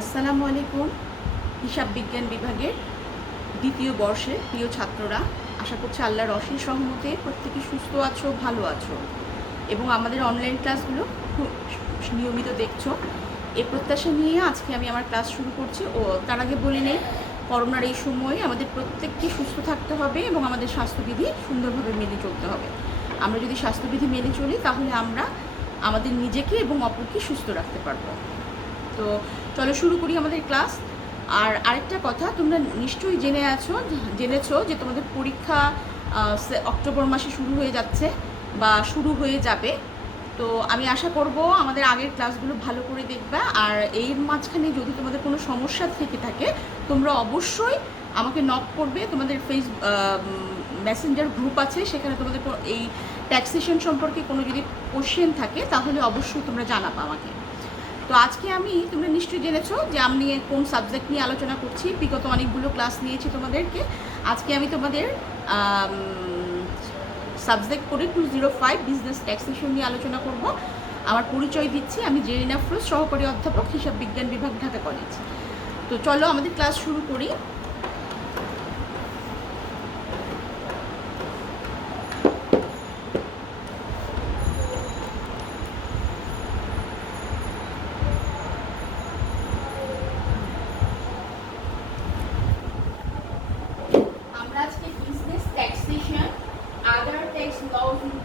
আসসালামু আলাইকুম। হিসাব বিজ্ঞান বিভাগের দ্বিতীয় বর্ষের প্রিয় ছাত্ররা, আশা করছি আল্লাহর অশেষ রহমতে প্রত্যেকে সুস্থ আছো, ভালো আছো এবং আমাদের অনলাইন ক্লাসগুলো খুব নিয়মিত দেখছো। এই প্রত্যাশা নিয়ে আজকে আমি আমার ক্লাস শুরু করছি। তার আগে বলে নেই, করোনার এই সময়ে আমাদের প্রত্যেককে সুস্থ থাকতে হবে এবং আমাদের স্বাস্থ্যবিধি সুন্দরভাবে মেনে চলতে হবে। আমরা যদি স্বাস্থ্যবিধি মেনে চলি তাহলে আমরা আমাদের নিজেকে এবং অপরকে সুস্থ রাখতে পারবো। তো চলো শুরু করি আমাদের ক্লাস। আর আরেকটা কথা, তোমরা নিশ্চয়ই জেনেছো যে তোমাদের পরীক্ষা অক্টোবর মাসে শুরু হয়ে যাচ্ছে বা শুরু হয়ে যাবে। তো আমি আশা করব আমাদের আগের ক্লাসগুলো ভালো করে দেখবা। আর এর মাঝখানে যদি তোমাদের কোনো সমস্যা থেকে থাকে তোমরা অবশ্যই আমাকে নক করবে। তোমাদের মেসেঞ্জার গ্রুপ আছে, সেখানে তোমাদের এই ট্যাক্সেশন সম্পর্কে কোনো যদি কোশ্চেন থাকে তাহলে অবশ্যই তোমরা জানাবা আমাকে। তো আজকে তোমরা নিশ্চয়ই জেনেছো যে আমি কোন সাবজেক্ট নিয়ে আলোচনা করছি। বিগত অনেকগুলো ক্লাস নিয়েছি তোমাদেরকে। আজকে আমি তোমাদের সাবজেক্ট কোড 205 বিজনেস ট্যাক্সেশন নিয়ে আলোচনা করব। আমার পরিচয় দিচ্ছি, আমি জেরিনা আফরোজ, সহকারী অধ্যাপক, হিসাব বিজ্ঞান বিভাগ, ঢাকা কলেজ। তো চলো আমাদের ক্লাস শুরু করি।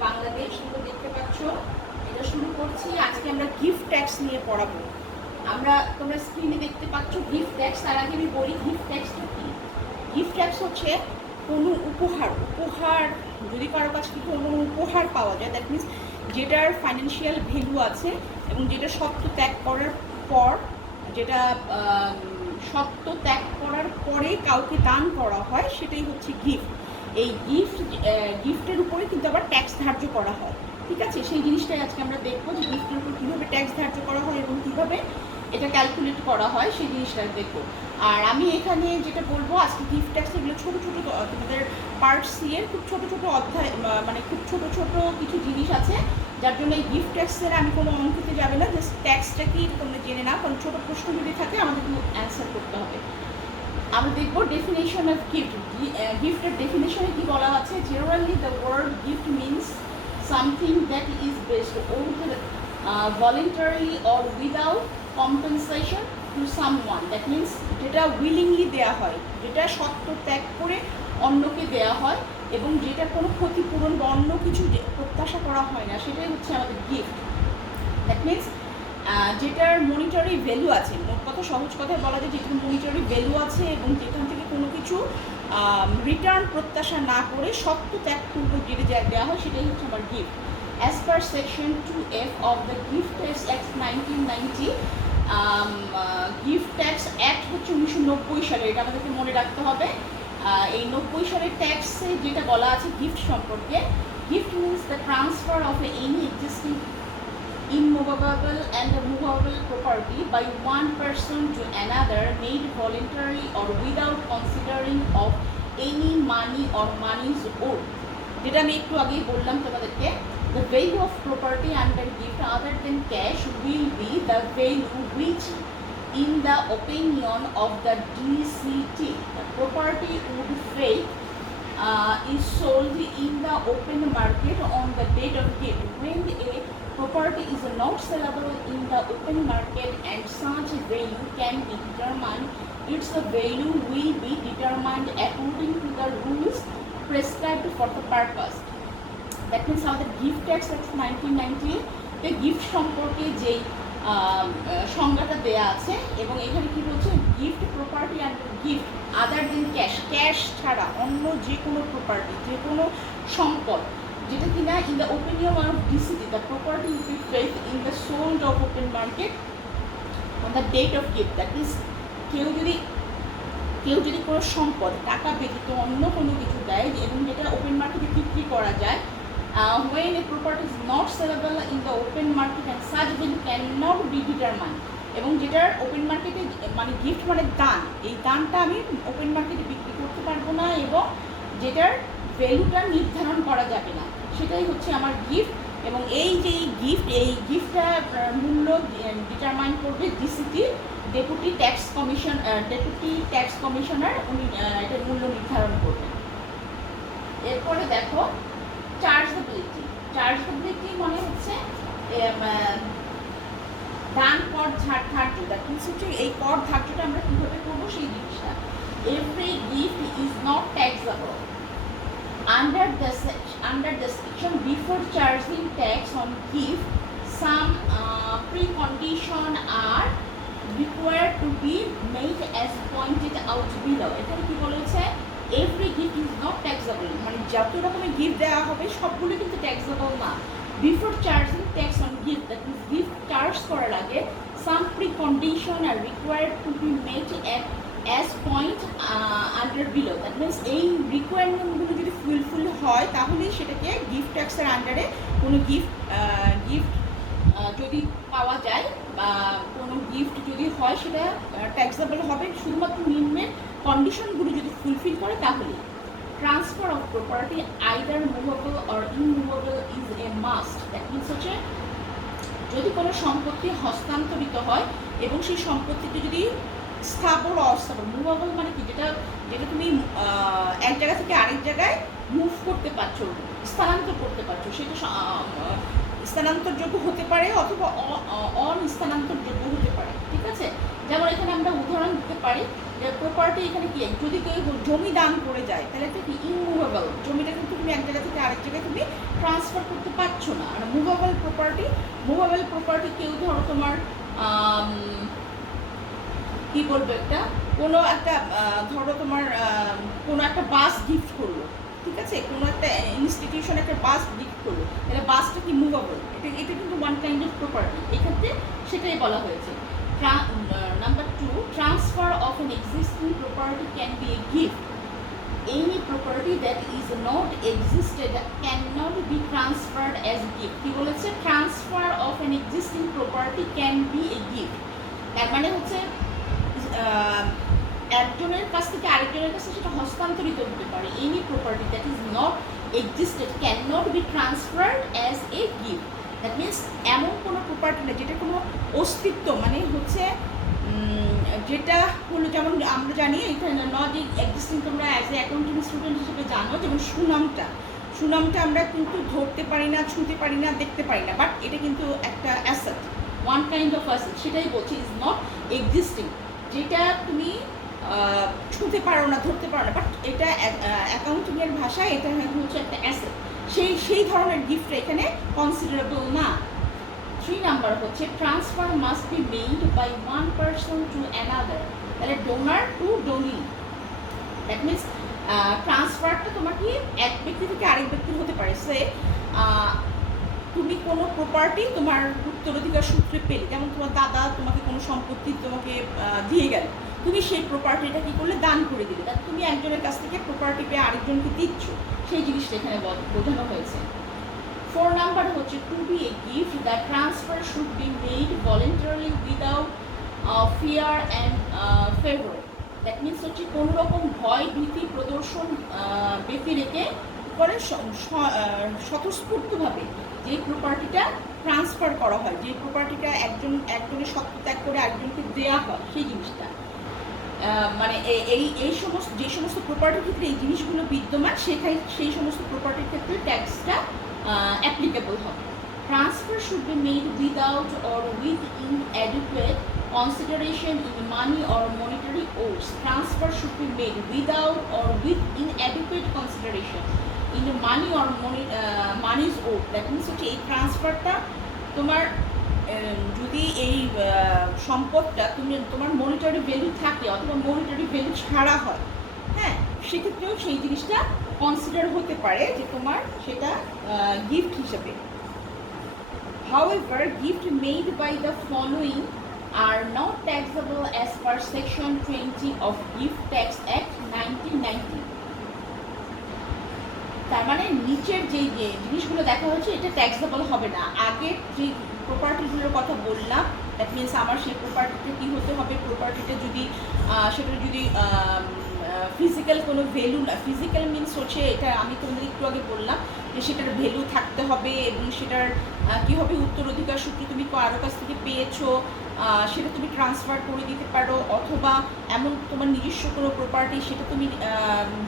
বাংলাদেশ দেখতে পাচ্ছ, এটা শুরু করছি। আজকে আমরা গিফট ট্যাক্স নিয়ে পড়াবো। তোমরা স্ক্রিনে দেখতে পাচ্ছ গিফট ট্যাক্স। তার আগে আমি বলি গিফট ট্যাক্সটা কি। গিফট ট্যাক্স হচ্ছে কোনো উপহার যদি কারো কাছ থেকে কোনো উপহার পাওয়া যায়, দ্যাট মিনস যেটার ফাইন্যান্সিয়াল ভ্যালু আছে এবং যেটা সত্ত্ব ত্যাগ করার পর, পরে কাউকে দান করা হয়, সেটাই হচ্ছে গিফট। এই গিফটের উপরে কিন্তু আবার ট্যাক্স ধার্য করা হয়। ঠিক আছে, সেই জিনিসটাই আজকে আমরা দেখবো যে গিফটের উপর কীভাবে ট্যাক্স ধার্য করা হয় এবং কীভাবে এটা ক্যালকুলেট করা হয়, সেই জিনিসটা দেখবো। আর আমি এখানে যেটা বলবো, আজকে গিফট ট্যাক্স এগুলো ছোটো ছোটো তোমাদের পার্ট সি এর খুব ছোটো ছোটো অধ্যায়, মানে খুব ছোটো ছোটো কিছু জিনিস আছে, যার জন্য এই গিফট ট্যাক্সের আমি কোনো অঙ্কতে যাবে না। জাস্ট ট্যাক্সটা কি তোমরা জেনে না, কারণ ছোটো প্রশ্ন যদি থাকে আমাদের কিন্তু অ্যান্সার করতে হবে। আমরা দেখবো ডেফিনেশন অফ গিফট। গিফটের ডেফিনেশনে কি বলা আছে? Generally the word gift means something that is based on voluntary or without compensation to someone. That means যেটা উইলিংলি দেওয়া হয়, যেটা সত্ত্ব ত্যাগ করে অন্যকে দেওয়া হয় এবং যেটা কোনো ক্ষতিপূরণ বা অন্য কিছু প্রত্যাশা করা হয় না, সেটাই হচ্ছে আমাদের গিফট। দ্যাট মিনস যেটার মনিটারি ভ্যালু আছে, মোট কথা সহজ কথায় বলা যায় যেটার মনিটারি ভ্যালু আছে এবং যেখান থেকে কোনো কিছু রিটার্ন প্রত্যাশা না করে সত্ত্ব ত্যাগপূর্বক যেটা দেওয়া হয়, সেটাই হচ্ছে আমার gift. As per section 2F of the gift tax act 1990, gift tax act হচ্ছে 1990 সালে, এটা আমাদেরকে মনে রাখতে হবে। এই 90 সালের ট্যাক্সে যেটা বলা আছে গিফট সম্পর্কে, gift means the transfer of any existing immovable and movable property by one person to another, made voluntarily or without considering of any money or monies owed. যেটা আমি একটু আগেই বললাম তোমাদেরকে, the value of property under gift other than cash will be the value which in the opinion of the DCT the property would freight is sold in the open market on the date of gift. When a property is not sellable in the open market and such value can be determined, its value will be determined according to the rules prescribed for the purpose. That means আমাদের gift tax act 1990 তে gift সম্পর্কে যেই সংজ্ঞাটা দেয়া আছে, এবং এখানে কি বলছে, gift property and gift other than cash ছাড়া অন্য যে কোনো প্রপার্টি, যে কোনো সম্পদ যেটা কিনা in the opinion of DCT the property will be placed in the sold of open market on the date of gift. That means কেউ যদি কোনো সম্পদ টাকা ব্যতীত অন্য কোনো কিছু দেয় এবং যেটা ওপেন মার্কেটে বিক্রি করা যায়, when a property is not sellable in the open market and such value cannot be determined, এবং যেটার ওপেন মার্কেটে মানে গিফট মানে দান, এই দানটা আমি ওপেন মার্কেটে বিক্রি করতে পারবো না এবং যেটার ভ্যালুটা নির্ধারণ করা যাবে না, সেটাই হচ্ছে আমার গিফট। এবং এই যে গিফটটা মূল্য ডিটারমাইন করবে ডিসিটি, ডেপুটি ট্যাক্স কমিশনার, উনি এটার মূল্য নির্ধারণ করবেন। এরপরে দেখো চার্জেবিলিটি। চার্জেবিলিটি মানে হচ্ছে দান কর ধার্য, দ্যাট মিনস হচ্ছে এই কর ধার্যটা আমরা কীভাবে করবো সেই জিনিসটা। Every gift is not taxable under the section. Before charging tax on gift, some precondition are required to be made as pointed out below. এখানে কি বলেছে, every gift is not taxable, মানে যত রকমের গিফট দেওয়া হবে সবগুলো কিন্তু ট্যাক্সেবল না। Before charging tax on gift, that means gift charge করার আগে some precondition are required to be made as point under below, that means এই রিকোয়ারমেন্টগুলো যদি ফুলফিল হয় তাহলেই সেটাকে গিফট ট্যাক্সের আন্ডারে কোনো গিফট যদি পাওয়া যায় বা কোনো গিফট যদি হয় সেটা ট্যাক্সেবল হবে, শুধুমাত্র নিম্নের কন্ডিশনগুলো যদি ফুলফিল করে তাহলে। Transfer of property either movable or immovable is a must, that means হচ্ছে যদি কোনো সম্পত্তি হস্তান্তরিত হয় এবং সেই সম্পত্তিটি যদি স্থাবর অস্থাবর, মুভেবল মানে কি, যেটা তুমি এক জায়গা থেকে আরেক জায়গায় মুভ করতে পারছো, স্থানান্তর করতে পারছো, সেটা স্থানান্তরযোগ্য হতে পারে অথবা অনস্থানান্তরযোগ্য হতে পারে, ঠিক আছে। যেমন এখানে আমরা উদাহরণ দিতে পারি যে প্রপার্টি এখানে কি, যদি কেউ জমি দান করে যায় তাহলে এটা কি ইনমুভেবল, জমিটা কিন্তু তুমি এক জায়গা থেকে আরেক জায়গায় তুমি ট্রান্সফার করতে পারছো না। আর মুভেবল প্রপার্টি কেউ ধরো তোমার কি বলবো, কোনো একটা ধরো তোমার কোনো একটা বাস গিফট করলো, ঠিক আছে, কোনো একটা ইনস্টিটিউশন একটা বাস গিফট করলো, তাহলে বাসটা কি মুভেবল, এটা কিন্তু ওয়ান কাইন্ড অফ প্রপার্টি, এক্ষেত্রে সেটাই বলা হয়েছে। Number 2, transfer of an existing property can be a gift. Any property that is not existed cannot be transferred as gift. কি বলেছে, transfer of an existing property can be a gift, তার মানে হচ্ছে একজনের কাছ থেকে আরেকজনের কাছে সেটা হস্তান্তরিত হতে পারে। Any property that is not existed can not be transferred as a gift, that means এমন কোনো প্রপার্টি না যেটা কোনো অস্তিত্ব, মানে হচ্ছে যেটা হলো, যেমন আমরা জানি এখানে নট এক্সিস্টিং, তোমরা অ্যাজ এ অ্যাকাউন্টিং স্টুডেন্ট হিসেবে জানো, যেমন সুনামটা আমরা কিন্তু ধরতে পারি না, ছুঁতে পারি না, দেখতে পারি না, বাট এটা কিন্তু একটা asset, one kind of asset, সেটাই বলছি ইজ নট এক্সিস্টিং, যেটা তুমি ছুঁতে পারো না, ধরতে পারো না, বাট এটা অ্যাকাউন্টিংয়ের ভাষায় এটা হচ্ছে একটা অ্যাসেট, সেই ধরনের গিফট এখানে কনসিডারেবল না। 3 নাম্বার হচ্ছে transfer must be made by one person to another, তাহলে donor to donee, that means ট্রান্সফারটা তোমার কি এক ব্যক্তি থেকে আরেক ব্যক্তির হতে পারে। সে তুমি কোনো প্রপার্টি তোমার উত্তরাধিকার সূত্রে পেলে, যেমন তোমার দাদা তোমাকে কোনো সম্পত্তি তোমাকে দিয়ে গেল, তুমি সেই প্রপার্টিটা কী করলে, দান করে দিলে, তাহলে তুমি একজনের কাছ থেকে প্রপার্টি পেয়ে আরেকজনকে দিচ্ছ, সেই জিনিসটা এখানে বোঝানো হয়েছে। 4 নাম্বার হচ্ছে to be a gift the transfer should be made voluntarily without fear and favour, that means হচ্ছে কোনো রকম ভয় ভীতি প্রদর্শন ব্যক্তি রেখে করে স্বতঃস্ফূর্তভাবে যে প্রপার্টিটা ট্রান্সফার করা হয়, যে প্রপার্টিটা একজনের সত্ত্ব ত্যাগ করে আরেকজনকে দেওয়া হয়, সেই জিনিসটা মানে যে সমস্ত প্রপার্টির ক্ষেত্রে এই জিনিসগুলো বিদ্যমান, সেই সমস্ত প্রপার্টির ক্ষেত্রে ট্যাক্সটা অ্যাপ্লিকেবল হবে। Transfer should be made without or with inadequate consideration in money or monetary ওডস। Transfer should be made without or with inadequate consideration in money or money's worth, that means হচ্ছে এই ট্রান্সফারটা তোমার যদি এই সম্পদটা তোমার মনিটারি ভ্যালু থাকে অথবা monetary value ছাড়া হয়, হ্যাঁ, সেক্ষেত্রেও সেই জিনিসটা কনসিডার হতে পারে যে তোমার সেটা গিফট হিসেবে। However, gift made by the following are not taxable as per Section 20 of Gift Tax Act 1990. তার মানে নিচের যে জিনিসগুলো দেখা হচ্ছে এটা ট্যাক্সেবল হবে না। আগের যে প্রপার্টিগুলোর কথা বললাম, দ্যাট মিনস আমার সেই প্রপার্টিটা কী হতে হবে, প্রপার্টিটা যদি সেটা যদি ফিজিক্যাল কোনো ভ্যালু না। ফিজিক্যাল মিনস হচ্ছে এটা আমি তোমাদের একটু আগে বললাম যে সেটার ভ্যালু থাকতে হবে এবং সেটার কী হবে, উত্তরাধিকার সূত্রে তুমি কারো কাছ থেকে পেয়েছো সেটা তুমি ট্রান্সফার করে দিতে পারো, অথবা এমন তোমার নিজস্ব কোনো প্রপার্টি সেটা তুমি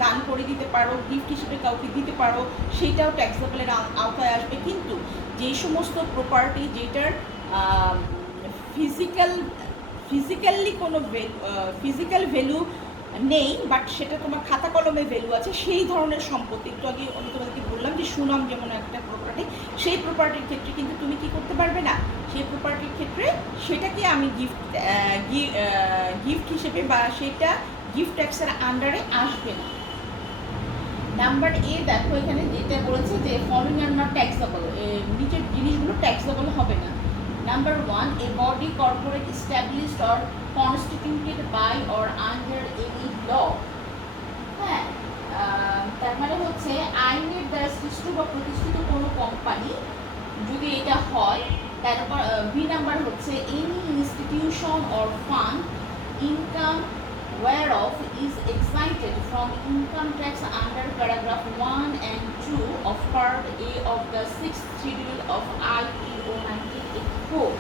দান করে দিতে পারো, গিফট হিসেবে কাউকে দিতে পারো, সেইটাও ট্যাক্সেবলের আওতায় আসবে। কিন্তু যেই সমস্ত প্রপার্টি যেটার ফিজিক্যালি কোনো ফিজিক্যাল ভ্যালু নেই বাট সেটা তোমার খাতা কলমে ভ্যালু আছে, সেই ধরনের সম্পত্তি, একটু আগে আমি তোমাদেরকে বললাম যে সুনাম যেমন একটা প্রপার্টি, সেই প্রপার্টির ক্ষেত্রে কিন্তু তুমি কি করতে পারবে না, সেই প্রপার্টির ক্ষেত্রে সেটাকে আমি গিফট হিসেবে বা সেটা গিফট ট্যাক্সের আন্ডারে আসবে না। নাম্বার এ দেখো এখানে যেটা বলেছে যে ফলোইং আর নট ট্যাক্সেবল, নিচের জিনিসগুলো ট্যাক্সেবল হবে না। Number 1, a body corporate established or constituted by or under any law. হ্যাঁ, তার মানে হচ্ছে আইনের দ্বারা সৃষ্ট বা প্রতিষ্ঠিত কোনো কোম্পানি যদি এটা হয়। তারপর বি নাম্বার হচ্ছে any institution or fund income whereof is exempted from income tax under paragraph 1 and 2 of part A of the 6th schedule of IPO 1984.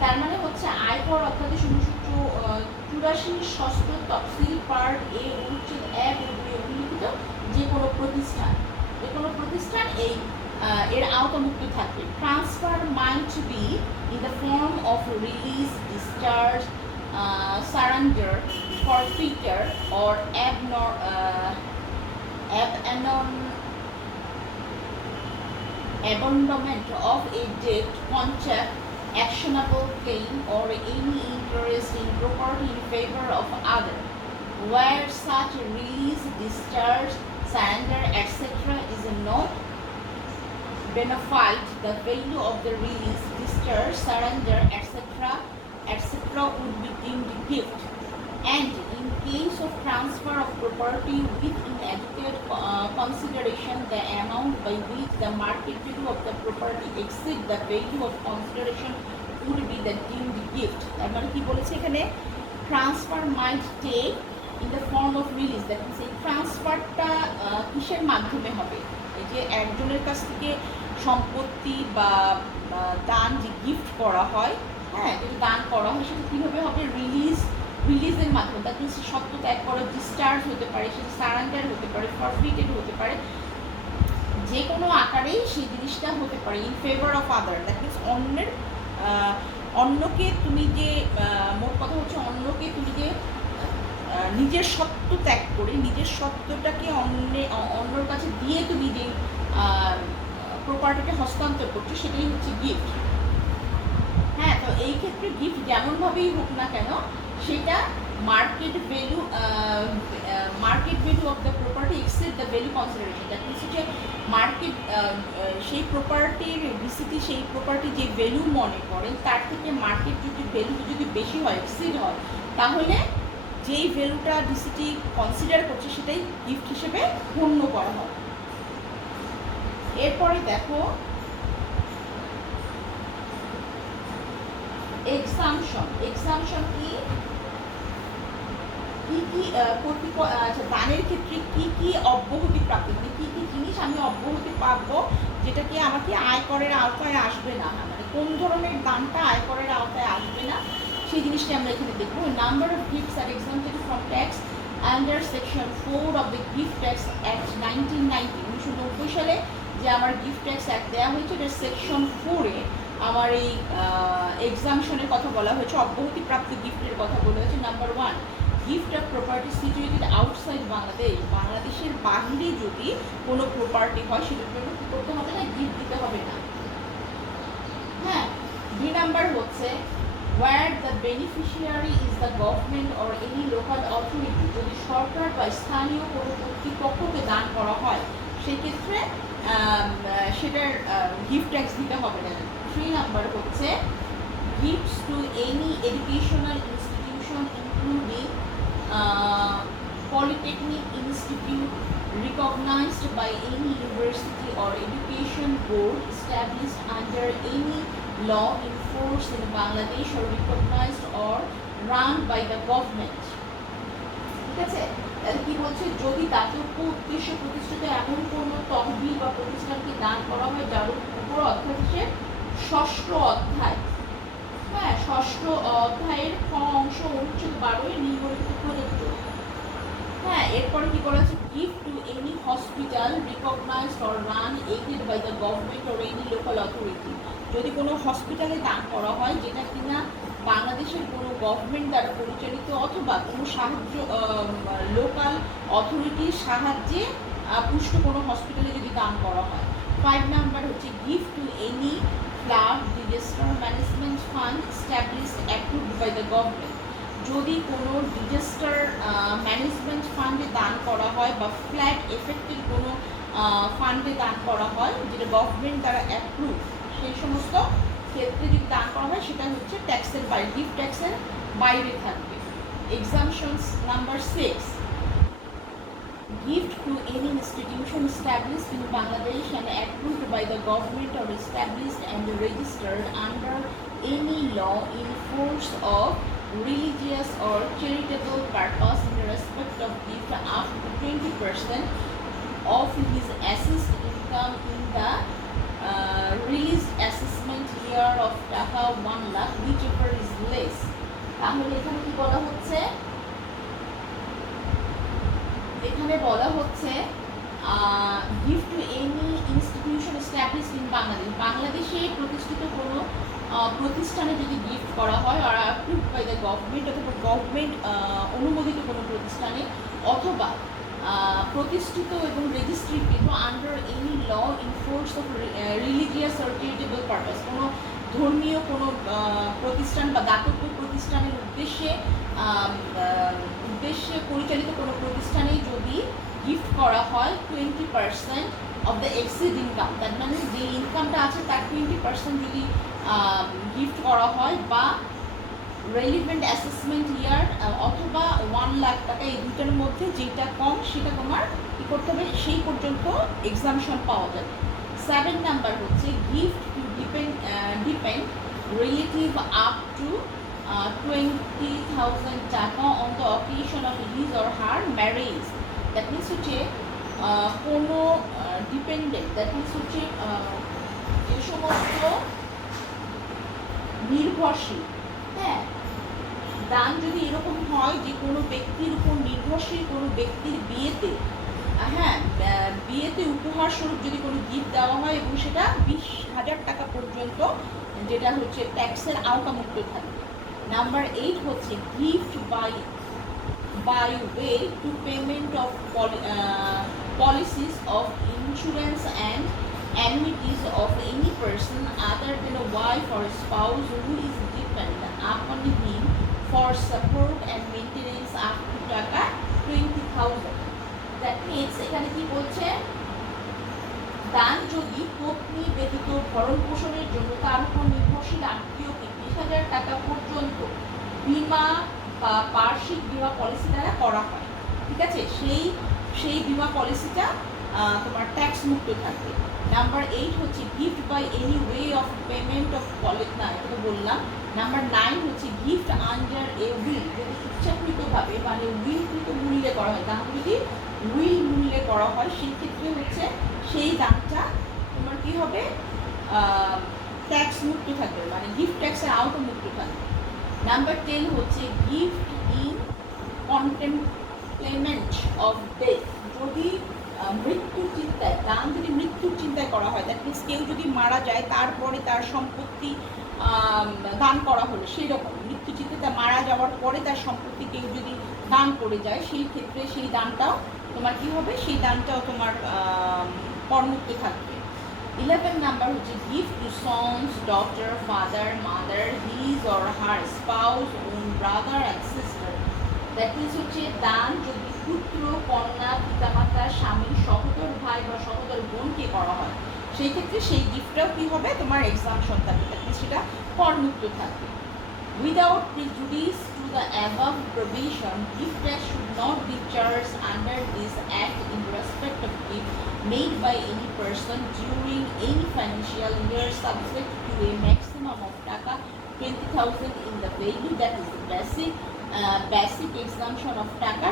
তার মানে হচ্ছে আয়কর অধ্যাদেশ 1984 ষষ্ঠ তফসিল পার্ট এ অনুচ্ছেদ 1 ও 2 উল্লিখিত যে কোনো প্রতিষ্ঠান এই এর আওতামুক্ত থাকবে। Transfer might be in the form of release, discharge, surrender, forfeiture or abandonment of a debt, contract, actionable claim or any interest in property in favor of other, where such release, discharge, surrender, etc. is not benefied, the value of the release, discharge, surrender, etc. would be deemed gift. And in case of transfer of property with inadequate consideration, the amount by which the market value of the property exceeds the value of consideration would be the deemed gift. তার মানে কি বলেছে এখানে, transfer might take in the form of release. That means এই ট্রান্সফারটা কিসের মাধ্যমে হবে, এই যে একজনের কাছ থেকে সম্পত্তি বা দান যে গিফট করা হয়, হ্যাঁ যদি দান করা হয় সেটা কীভাবে হবে, রিলিজের মাধ্যমে। দ্যাট মিনস সত্য ত্যাগ করে ডিসচার্জ হতে পারে, সেটা সারেন্ডার হতে পারে, ফরফিটেড হতে পারে, যে কোনো আকারেই সেই জিনিসটা হতে পারে। In favour of other, that means অন্যকে তুমি যে মোট কথা হচ্ছে অন্যকে তুমি যে নিজের সত্য ত্যাগ করে নিজের সত্যটাকে অন্যর কাছে দিয়ে তুমি যে প্রপার্টিটা হস্তান্তর করছো সেটাই হচ্ছে গিফট। হ্যাঁ, তো এই ক্ষেত্রে গিফট যেমনভাবেই হোক না কেন সেটা market value of the property exceed the value consideration. That means হচ্ছে মার্কেট সেই প্রপার্টির ভিসিটি, সেই প্রপার্টি যে ভ্যালু মনে করেন তার থেকে মার্কেট যদি ভ্যালু যদি বেশি হয়, এক্সিড হয়, তাহলে যেই ভ্যালুটা ডিসিটি কনসিডার করছে সেটাই গিফট হিসেবে গণ্য করা হয়। এরপরে দেখো এক্সামশন কি আচ্ছা, দানের ক্ষেত্রে কি কি অব্যাহতি প্রাপ্ত, মানে কি কি জিনিস আমি অব্যাহতি পাবো যেটাকে আমাকে আয়করের আওতায় আসবে না, মানে কোন ধরনের দানটা আয়করের আওতায় আসবে না সেই জিনিসটা আমরা এখানে দেখবো। Number of gifts are exempted from tax under section 4 of the gift tax act 1990 সালে যে আমার গিফট ট্যাক্স অ্যাক্ট দেওয়া হয়েছে, এটা সেকশন 4-এ আমার এই এক্সামশনের কথা বলা হয়েছে, অব্যাহতি প্রাপ্ত গিফটের কথা বলা হয়েছে। Number 1, gift of property situated outside Bangladesh, বাংলাদেশের বাহিরে যদি কোনো প্রপার্টি হয় সেটার জন্য কী করতে হবে না, গিফট দিতে হবে না। হ্যাঁ, 2 নাম্বার হচ্ছে where the beneficiary is the government or any local authority, যদি সরকার বা স্থানীয় কোনো কর্তৃপক্ষকে দান করা হয় সেক্ষেত্রে সেটার গিফট ট্যাক্স দিতে হবে না। 3 নাম্বার হচ্ছে gifts to any educational institution including polytechnic institute recognized by any university or education board established under any law in force in Bangladesh or recognized or run by the government. ঠিক আছে, তাহলে কি বলছে, যদি দাতব্য উদ্দেশ্যে প্রতিষ্ঠিত এমন কোনো তহবিল বা প্রতিষ্ঠানকে দান করা হয় যার উপর অধ্যাদেশের ষষ্ঠ অধ্যায়, হ্যাঁ ষষ্ঠ অধ্যায়ের খ অংশ অনুচ্ছেদ 12 নিম্নলিখিত প্রযোজ্য। হ্যাঁ, এরপরে কি বলা আছে, gift to any hospital recognised or run aided by the government or any local authority. যদি কোনো হসপিটালে দান করা হয় যেটা কিনা বাংলাদেশের কোনো গভর্নমেন্ট দ্বারা পরিচালিত অথবা কোনো সাহায্য লোকাল অথরিটির সাহায্যে পুষ্ট কোনো হসপিটালে যদি দান করা হয়। 5 নাম্বার হচ্ছে gift to any flood disaster management fund established approved by the government. যদি কোনো ডিজাস্টার ম্যানেজমেন্ট ফান্ডে দান করা হয় বা ফ্ল্যাড এফেক্টেড কোনো ফান্ডে দান করা হয় যেটা গভর্নমেন্ট দ্বারা অ্যাপ্রুভ, সেই সমস্ত ক্ষেত্রে যদি দান করা হয় সেটা হচ্ছে ট্যাক্সের বাইরে, গিফট ট্যাক্সের বাইরে থাকবে। এক্সাম্পশনস number 6, gift to any institution established in Bangladesh and approved by the government or established and registered under any law in force of religious or charitable purpose in respect of gift up to 20% of his assessed income in the released assessment year of টাকা 1 lakh whichever is less। তাহলে এখানে কি বলা হচ্ছে, এখানে বলা হচ্ছে gift to any institution established in Bangladesh, বাংলাদেশে প্রতিষ্ঠিত কোনো প্রতিষ্ঠানে যদি গিফট করা হয় are approved by the government অথবা গভর্নমেন্ট অনুমোদিত কোনো প্রতিষ্ঠানে অথবা প্রতিষ্ঠিত এবং রেজিস্ট্রিকৃত under any law in force of religious or charitable purpose, কোনো ধর্মীয় কোনো প্রতিষ্ঠান বা দাতব্য প্রতিষ্ঠানের উদ্দেশ্যে পরিচালিত কোনো প্রতিষ্ঠানে যদি গিফট করা হয় 20% অফ দ্য এক্সিড ইনকাম, তার মানে যে ইনকামটা আছে তার 20% যদি গিফট করা হয় বা রেলিভেন্ট অ্যাসেসমেন্ট ইয়ার অথবা 1 লাখ টাকা, এই দুটোর মধ্যে যেটা কম সেটা তোমার কী করতে হবে, সেই পর্যন্ত এক্সামশন পাওয়া যাবে। 7 নাম্বার হচ্ছে gift to depend relative up to 20,000 টাকা on the occasion of his or her marriage. That means হচ্ছে কোনো ডিপেন্ডেন্ট, দ্যাট মিনস হচ্ছে যে সমস্ত নির্ভরশীল, হ্যাঁ দান যদি এরকম হয় যে কোনো ব্যক্তির উপর নির্ভরশীল কোনো ব্যক্তির বিয়েতে, হ্যাঁ বিয়েতে উপহার স্বরূপ যদি কোনো গিফট দেওয়া হয় এবং সেটা 20,000 টাকা পর্যন্ত, যেটা হচ্ছে ট্যাক্সের আওতামুক্ত থাকবে। নাম্বার 8 হচ্ছে gift by way to payment of policies of insurance and annuities of any person other than a wife or a spouse who is dependent upon him for support and maintenance up to টাকা 20,000। That means এখানে কি বলছে, দান যদি পত্নী ব্যতীত ভরণ পোষণের জন্য তার উপর নির্ভরশীল আত্মীয়কে 20,000 টাকা পর্যন্ত বিমা বা বার্ষিক বিমা পলিসি দ্বারা করা হয়, ঠিক আছে, সেই বিমা পলিসিটা তোমার ট্যাক্স মুক্ত থাকবে। নাম্বার 8 হচ্ছে gift by any way of payment of না এটা তো বললাম। নাম্বার 9 হচ্ছে গিফট আন্ডার এ উইল, যদি ইচ্ছাকৃতভাবে মানে উইলকৃত মূল্যে করা হয়, তাহলে যদি উইল মূল্যে করা হয় সেই ক্ষেত্রে হচ্ছে সেই দামটা তোমার কি হবে, ট্যাক্স মুক্ত থাকবে, মানে গিফট ট্যাক্সের আওতা মুক্ত থাকবে। নাম্বার 10 হচ্ছে গিফট ইন কন্টেমপ্লেমেন্ট অফ ডেথ, যদি মৃত্যুর চিন্তায়, দান যদি মৃত্যুর চিন্তায় করা হয়, দ্যাট মিনস কেউ যদি মারা যায় তারপরে তার সম্পত্তি দান করা হলো, সেই রকম মৃত্যু চিন্তায় মারা যাওয়ার পরে তার সম্পত্তি কেউ যদি দান করে যায় সেই ক্ষেত্রে সেই দানটাও তোমার কী হবে, সেই দানটাও তোমার করমুক্ত থাকবে। 11 নাম্বার হচ্ছে gift to sons, daughter, father, mother, his or her spouse, own brother and sister. That means হচ্ছে দান যদি পুত্র, কন্যা, পিতামাতা, স্বামী, সহোদর ভাই বা সহোদর বোনকে করা হয় সেই ক্ষেত্রে সেই গিফটটাও কী হবে, তোমার এক্সাম্পশন থাকবে, দ্যাট মিনস সেটা করমুক্ত থাকবে। Without prejudice to the above provision, gift tax should not be charged under this Act in respect of gift made by any person during any financial year subject to a maximum of টাকা 20,000 in the value that is the basic basic exemption of টাকা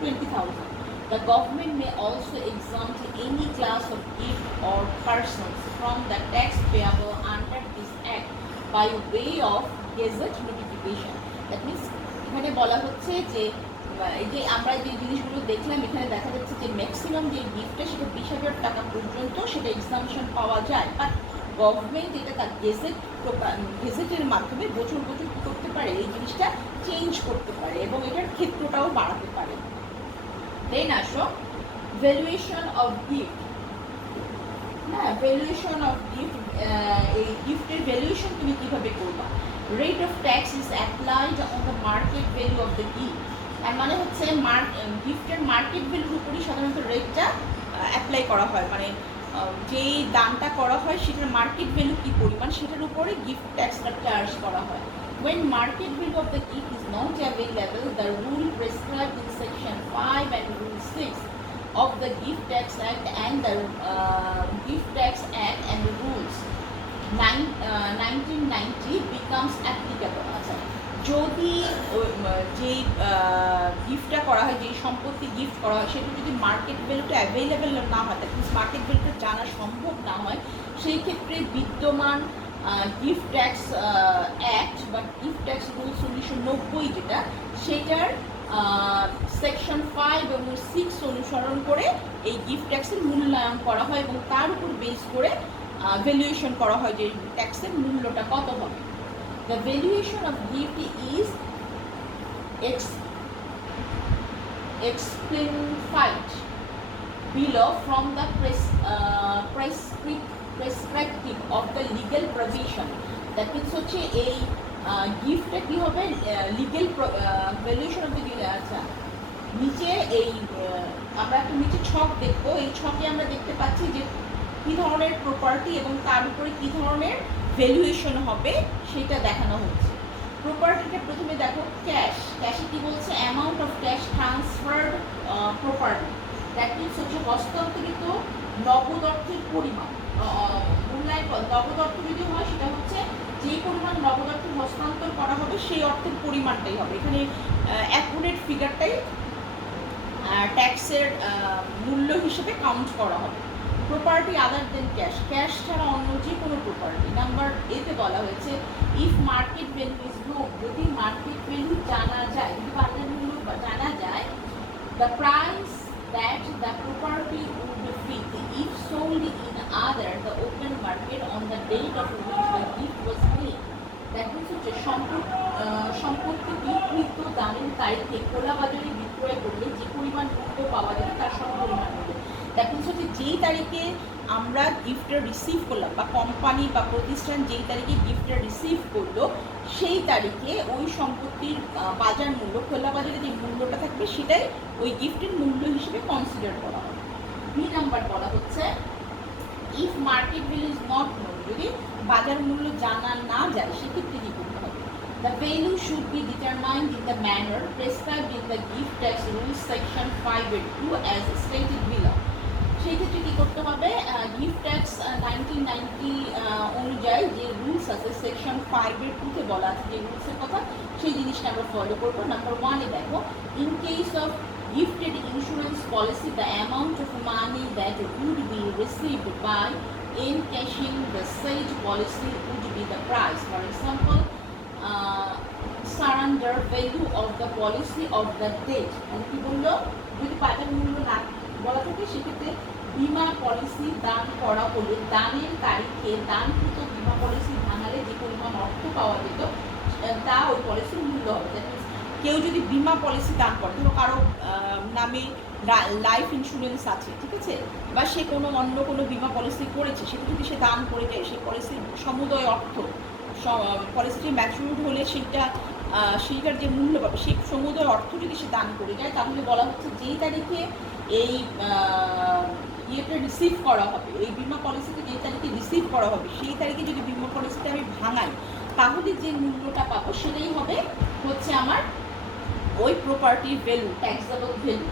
20,000. The government may also exempt any class of gift or persons from the tax payable under this act by way of gazette notification. That means এখানে বলা হচ্ছে যে এই যে আমরা যে জিনিসগুলো দেখলাম এখানে দেখা যাচ্ছে যে ম্যাক্সিমাম যে গিফটটা সেটা 20,000 টাকা পর্যন্ত সেটা এক্সামশন পাওয়া যায়, বাট গভর্নমেন্ট এটা তার গেজেটের মাধ্যমে বছর বছর কী করতে পারে, এই জিনিসটা চেঞ্জ করতে পারে এবং এটার ক্ষেত্রটাও বাড়াতে পারে। দেন আসো ভ্যালুয়েশন অফ গিফট। হ্যাঁ, ভ্যালুয়েশন অফ গিফট, এই গিফটের ভ্যালুয়েশন তুমি কীভাবে করবা? Rate of tax is applied on the market value of the gift. তার মানে হচ্ছে গিফটের মার্কেট ভ্যালুর উপরই সাধারণত রেটটা অ্যাপ্লাই করা হয়, মানে যেই দামটা করা হয় সেটার মার্কেট ভ্যালু কী পরিমাণ সেটার উপরে গিফট ট্যাক্সটা চার্জ করা হয়। When market value of the gift is not available, the rule prescribed in section 5 and rule 6 of the Gift Tax Act and the Gift Tax Act and the rules 1990 becomes applicable. আচ্ছা, যদি যে গিফটটা করা হয়, যেই সম্পত্তি gift করা হয় সেটা যদি মার্কেট ভ্যালুটা অ্যাভেলেবেল না হয়, দ্যাট মিনস মার্কেট ভ্যালুটা জানা সম্ভব না হয়, সেই ক্ষেত্রে বিদ্যমান গিফট ট্যাক্স অ্যাক্ট বা গিফট ট্যাক্স রুলস 1990 যেটা, সেটার সেকশন 5 এবং 6 অনুসরণ করে এই গিফট ট্যাক্সের মূল্যায়ন করা হয় এবং তার উপর বেস করে ভ্যালুয়েশন করা হয় যে ট্যাক্সের মূল্যটা কত হবে। The valuation of gift is explained below from the prescriptive of the legal provision. That means হচ্ছে এই গিফটটা কি হবে, লিগেল ভ্যালুয়েশন অফ দ্য। আচ্ছা, নিচে এই আমরা একটা নিচে ছক দেখবো, এই ছকে আমরা দেখতে পাচ্ছি যে কী ধরনের প্রপার্টি এবং তার উপরে কী ধরনের ভ্যালুয়েশন হবে সেটা দেখানো হচ্ছে। প্রপার্টিটা প্রথমে দেখো ক্যাশ, ক্যাশে কী বলছে, amount of cash transferred property. That means হচ্ছে হস্তান্তরিত নগদ অর্থের পরিমাণ। মূল্যায়ন নগদ অর্থ যদি হয় সেটা হচ্ছে যে পরিমাণ নগদ অর্থ হস্তান্তর করা হবে সেই অর্থের পরিমাণটাই হবে, এখানে অ্যাকুরেট ফিগারটাই ট্যাক্সের মূল্য হিসেবে কাউন্ট করা হবে। Property other than cash, cash ছাড়া অন্য যে কোনো প্রপার্টি। নাম্বার এতে বলা হয়েছে if market value is known, যদি মার্কেট ভ্যালু জানা যায়, যদি বাজার মূল্য জানা যায়, the price that the property would fit if sold in other the open market on the date of which the gift was made. That means হচ্ছে সম্পত্তি বিক্রিত দামের তারিখে খোলা বাজারে বিক্রয় করলে যে পরিমাণ মূল্য পাওয়া যাবে তার সমপরিমাণ মূল্য। দ্যাট মিনস হচ্ছে যেই তারিখে আমরা গিফটটা রিসিভ করলাম বা কোম্পানি বা প্রতিষ্ঠান যেই তারিখে গিফটটা রিসিভ করলো সেই তারিখে ওই সম্পত্তির বাজার মূল্য, খোলা বাজারে যে মূল্যটা থাকবে সেটাই ওই গিফটের মূল্য হিসেবে কনসিডার করা হবে। বি নাম্বার বলা হচ্ছে if market value is not known, যদি বাজার মূল্য জানা না যায় সেক্ষেত্রে কী করতে হবে? The value should be determined in the manner prescribed in the gift tax rules section 5(2) as stated below. সেই ক্ষেত্রে কী করতে হবে? গিফট ট্যাক্স 1990 অনুযায়ী যে রুলস আছে সেকশন 5(2)তে বলা আছে যে রুলসের কথা, সেই জিনিসটা আমরা ফলো করবো। নাম্বার 1-এ দেখো, in case of gifted insurance policy, the amount of money that would be received by encashing the said policy would be the price. For example, surrender value of the policy of the date. মানে কি বললো, যদি বাজার মূল্য না বলা থাকে সেক্ষেত্রে বিমা পলিসি দান করা হলে দানের তারিখে দানকৃত বিমা পলিসি ভাঙালে যে পরিমাণ অর্থ পাওয়া যেত তা ওই পলিসির মূল্য হবে। কেউ যদি বিমা পলিসি দান করে, ধরো কারো নামে লাইফ ইন্স্যুরেন্স আছে, ঠিক আছে, বা সে কোনো অন্য কোনো বিমা পলিসি করেছে, সেটা যদি সে দান করে যায়, সেই পলিসির সমুদয় অর্থ পলিসিটি ম্যাচুরিড হলে সেইটার যে মূল্য পাবে সেই সমুদয় অর্থ যদি সে দান করে যায়, তাহলে বলা হচ্ছে যেই তারিখে এই ইয়েটা রিসিভ করা হবে, এই বিমা পলিসিতে যেই তারিখে রিসিভ করা হবে সেই তারিখে যদি বিমা পলিসিটা আমি ভাঙাই, তাহলে যে মূল্যটা পাবো সেটাই হবে হচ্ছে আমার ওই প্রপার্টির ভ্যালু, ট্যাক্সেবল ভ্যালু।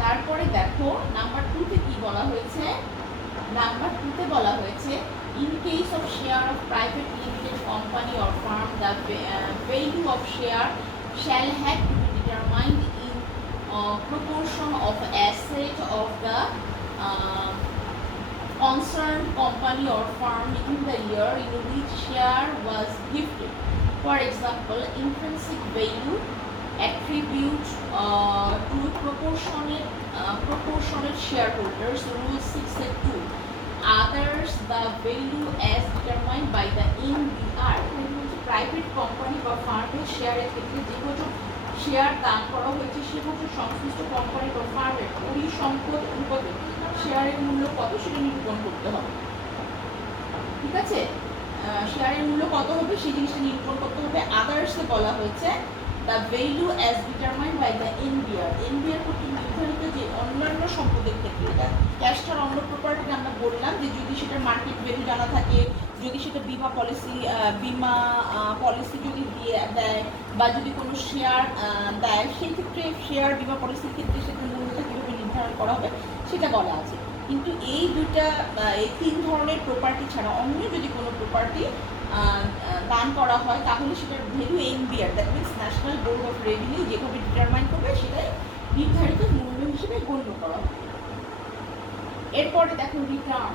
তারপরে দেখো নাম্বার 2-তে কি বলা হয়েছে, নাম্বার 2 তে বলা হয়েছে in case of share of private limited company or firm the value of share shall have to be determined in proportion of asset of the uh, concerned company or firm in the year in which share was gifted. For example, intrinsic value attribute to proportionate shareholders rule 6(2). Others the value as determined by the NBR. Private company বা ফার্মের শেয়ারের ক্ষেত্রে যে বছর share দান করা হয়েছে সে বছর সংশ্লিষ্ট কোম্পানি বা ফার্মের পরিসম্পদ অনুপাতে শেয়ারের মূল্য কত সেটা নিরূপণ করতে হবে। ঠিক আছে, শেয়ারের মূল্য কত হবে সেই জিনিসটা নিরূপণ করতে হবে। আদার্সে বলা হয়েছে the value as determined by the NBR. NBR কর্তৃক নির্ধারিত যে অন্যান্য সম্পদের ক্ষেত্রে, এটা ক্যাশ ছাড়া অন্য প্রপার্টিতে আমরা বললাম যে যদি সেটার মার্কেট ভ্যালু জানা থাকে, যদি সেটা বিমা পলিসি যদি দিয়ে দেয় বা যদি কোনো শেয়ার দেয়, সেই ক্ষেত্রে শেয়ার বিমা পলিসির ক্ষেত্রে সেটার মূল্যটা কীভাবে নির্ধারণ করা হবে সেটা বলা আছে। কিন্তু এই তিন ধরনের প্রপার্টি ছাড়া অন্য যদি কোনো প্রপার্টি দান করা হয় তাহলে সেটার value NBR, that means national board of revenue যেভাবে ডিটারমাইন করবে সেটাই নির্ধারিত মূল্য হিসেবে গণ্য করা হবে। এরপরে দেখো রিটার্ন।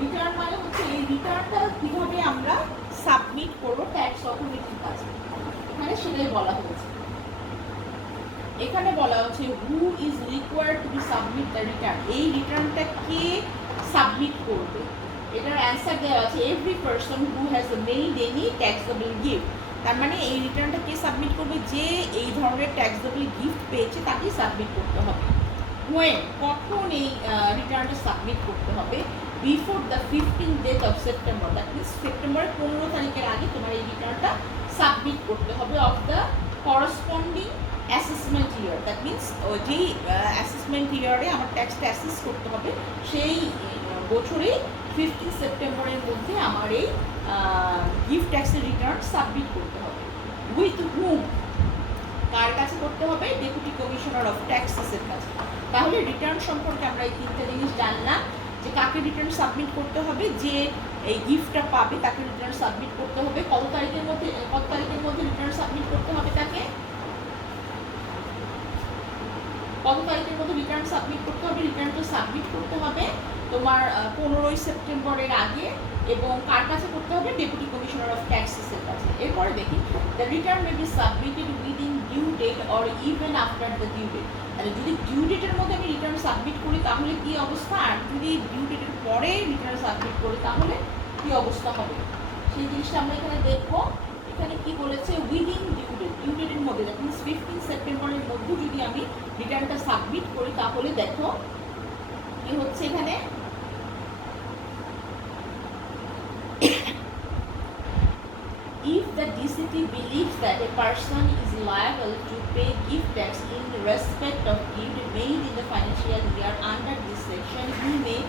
রিটার্ন মানে হচ্ছে এই রিটার্নটা কীভাবে আমরা সাবমিট করবো ট্যাক্স অথরিটির কাছে, এখানে সেটাই বলা হয়েছে। এখানে বলা হচ্ছে who is required to B submit the return. এই রিটার্নটা কে সাবমিট করবে, এটার অ্যান্সার দেওয়া আছে every person who has made any taxable gift. তার মানে এই রিটার্নটা কে সাবমিট করবে, যে এই ধরনের ট্যাক্সেবল গিফট পেয়েছে তাকেই সাবমিট করতে হবে। হোয়েন, কখন এই রিটার্নটা সাবমিট করতে হবে, before the 15th date of September, that means সেপ্টেম্বরের 15 তারিখের আগে তোমার এই রিটার্নটা সাবমিট করতে হবে of the corresponding assessment year. That means যেই অ্যাসেসমেন্ট ইয়ারে আমার ট্যাক্সটা অ্যাসেস করতে হবে সেই বছরেই 15 সেপ্টেম্বরের মধ্যে আমার এই গিফট ট্যাক্সের রিটার্ন সাবমিট করতে হবে। উইথ হুম, কার কাছে করতে হবে, ডেপুটি কমিশনার অফ ট্যাক্সেসের কাছে। তাহলে রিটার্ন সম্পর্কে আমরা এই তিনটা জিনিস জানলাম, যে কাকে রিটার্ন সাবমিট করতে হবে, যে এই গিফটটা পাবে তাকে রিটার্ন সাবমিট করতে হবে, কত তারিখের মধ্যে রিটার্ন সাবমিট করতে হবে, তাকে কত তারিখের মধ্যে রিটার্ন সাবমিট করতে হবে। রিটার্নটা সাবমিট করতে হবে তোমার 15 সেপ্টেম্বরের আগে, এবং কার কাছে করতে হবে, ডেপুটি কমিশনার অফ ট্যাক্সেসের কাছে। এরপরে দেখি the return may be submitted within due date or even after the due date. তাহলে যদি ডিউ ডেটের মধ্যে আমি রিটার্ন সাবমিট করি তাহলে কী অবস্থা, আর যদি ডিউ ডেটের পরে রিটার্ন সাবমিট করি তাহলে কী অবস্থা হবে, সেই জিনিসটা আমরা এখানে দেখবো। এখানে কি বলেছে, উইদিন ডিউ ডেটের মধ্যে, দ্যাট মিনস 15 সেপ্টেম্বরের মধ্যে যদি আমি রিটার্নটা সাবমিট করি তাহলে দেখো কি হচ্ছে এখানে, if the DCT believes that a person is liable to pay gift tax in respect of gift made in the financial year under this section, he may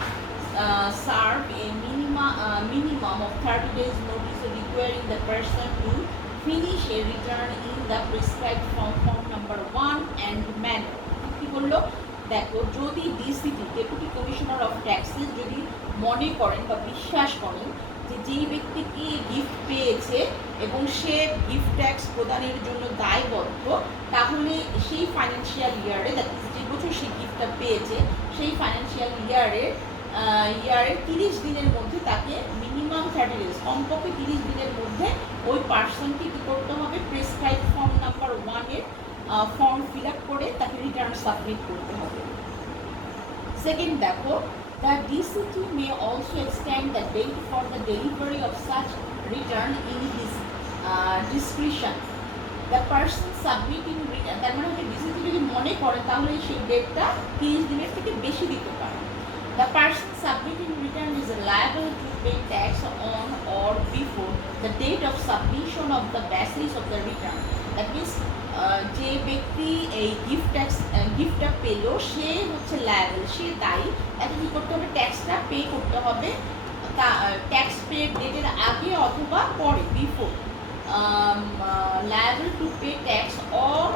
serve a minimum of 30 days notice requiring the person to finish a return in the prescribed form number 1 and manner. কি বললো, দেখো যদি ডিসিটি deputy commissioner of taxes যদি মনে করেন বা বিশ্বাস করেন যে যেই ব্যক্তিকে গিফট পেয়েছে এবং সে গিফট ট্যাক্স প্রদানের জন্য দায়বদ্ধ, তাহলে সেই ফাইন্যান্সিয়াল ইয়ারে, দ্যাট ইজ যে বছর সে গিফটটা পেয়েছে সেই ফাইন্যান্সিয়াল ইয়ারের 30 দিনের মধ্যে তাকে মিনিমাম 30 ডেজ, কমপক্ষে 30 দিনের মধ্যে ওই পার্সনকে কী করতে হবে, প্রেসক্রাইব ফর্ম নাম্বার 1-এর ফর্ম ফিল আপ করে তাকে রিটার্ন সাবমিট করতে হবে। সেকেন্ড দেখো, the DCT may also extend the date for the delivery of such return in his discretion. The person submitting return, তার মানে হচ্ছে ডিসিটি যদি মনে করে তাহলে সেই ডেটটা 30 দিনের থেকে বেশি দিতে পারে। The person submitting return is liable to pay tax on or before the date of submission of the basis of the return. That means যে ব্যক্তি এই গিফটটা পেলো সে হচ্ছে লায়াবল, সে দায়ী, তাকে কী করতে হবে, ট্যাক্সটা পে করতে হবে ট্যাক্স পে ডেটের আগে অথবা পরে, before, liable to pay tax or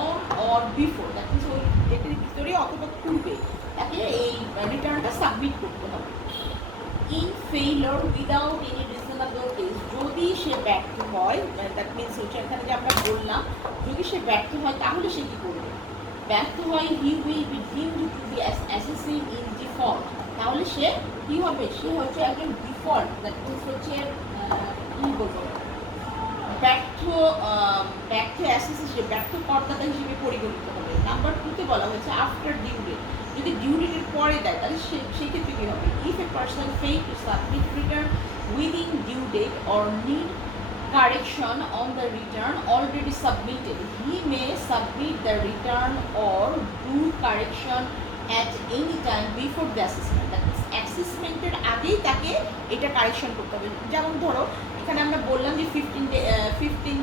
on or before, that means ওই ডেটের ভিতরে অথবা পূর্বে তাকে এই রিটার্নটা সাবমিট সাবমিট করতে হবে। In failure without any reasonable case, যদি সে ব্যর্থ হয়, দ্যাট মিনস হচ্ছে এখানে যে আমরা বললাম যদি সে ব্যর্থ হয় তাহলে সে কী করবে? ব্যর্থ হয় he will be deemed to be assessing in default, তাহলে সে কী হবে? সে হচ্ছে একজন ডিফল্ট, দ্যাট মিনস হচ্ছে কী বলবো, ব্যর্থ অ্যাসেসি, সে ব্যর্থ করদাতা হিসেবে পরিগণিত হবে। নাম্বার 2-তে বলা হয়েছে আফটার ডিউ ডেট, যদি ডিউ ডেটের পরে দেয় তাহলে সেক্ষেত্রে কী হবে? If a person fail to submit return within due date or need correction on the return already submitted, he may submit the return or do correction at any time before the assessment. That means অ্যাসেসমেন্টের আগেই তাকে এটা correction করতে হবে। যেমন ধরো এখানে আমরা বললাম যে 15